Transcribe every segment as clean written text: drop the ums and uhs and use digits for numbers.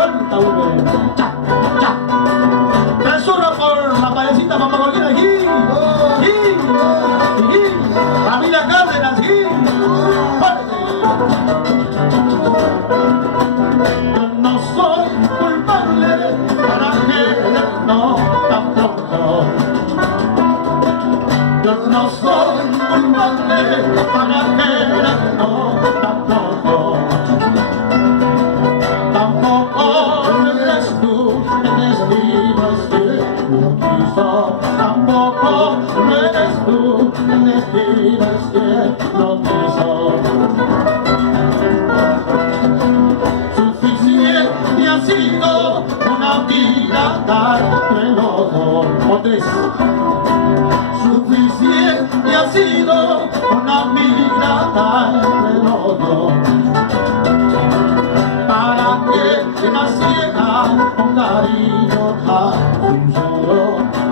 vuelta V, cha, cha. Me surro por la payasita Mamagolquina, aquí, familia Cárdenas, aquí, fuerte. Yo no soy culpable, para que no tampoco. Yo no soy culpable, para que no tampoco. Tampoco eres tú, el destino es que lo quiso. Tampoco eres tú, el destino es que lo quiso. Suficiente ha sido una vida tan reloj. Otres. Suficiente ha sido una vida tan reloj para que naciera un cariño tan sincero,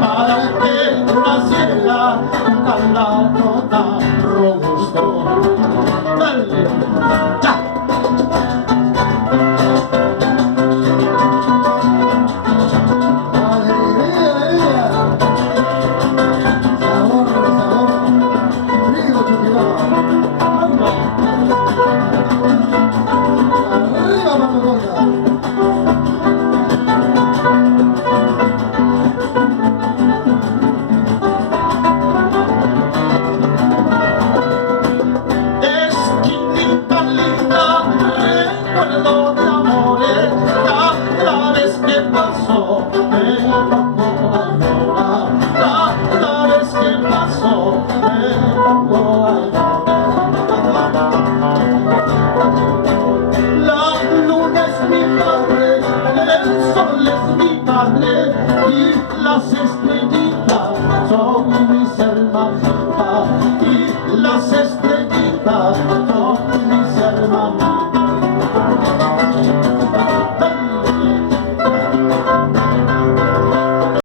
para que naciera un calado tan robusto. ¡Dale! ¡Ya! Y las estrellitas son mis hermanitas, y las estrellitas